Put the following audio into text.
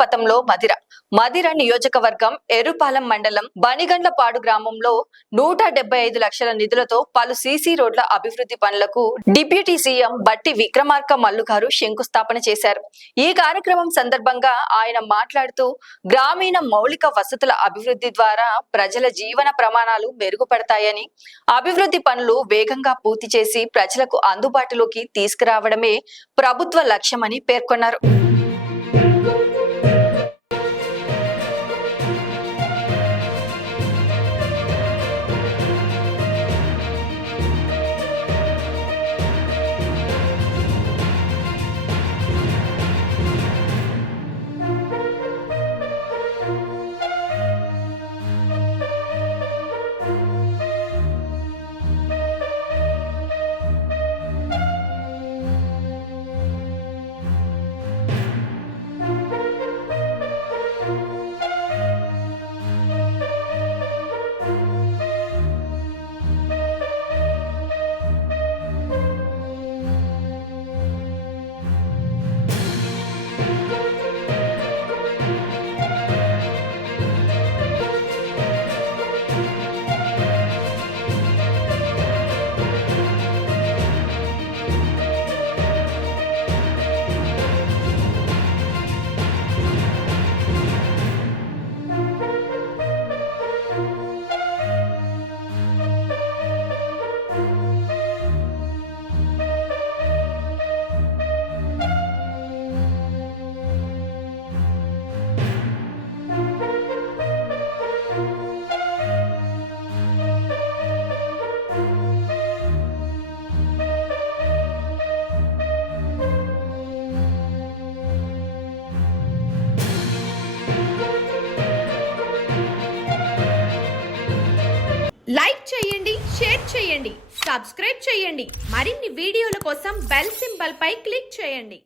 పథంలో మదిర నియోజకవర్గం ఎర్రుపాలెం మండలం బనిగండ్లపాడు గ్రామంలో 175 లక్షల నిధులతో పలు సీసీ రోడ్ల అభివృద్ధి పనులకు డిప్యూటీ సీఎం బట్టి విక్రమార్క మల్లు గారు శంకుస్థాపన చేశారు. ఈ కార్యక్రమం సందర్భంగా ఆయన మాట్లాడుతూ గ్రామీణ మౌలిక వసతుల అభివృద్ధి ద్వారా ప్రజల జీవన ప్రమాణాలు మెరుగుపడతాయని, అభివృద్ధి పనులు వేగంగా పూర్తి చేసి ప్రజలకు అందుబాటులోకి తీసుకురావడమే ప్రభుత్వ లక్ష్యమని పేర్కొన్నారు. లైక్ చేయండి, షేర్ చేయండి, సబ్స్క్రైబ్ చేయండి. మరిన్ని వీడియోల కోసం బెల్ సింబల్ పై క్లిక్ చేయండి.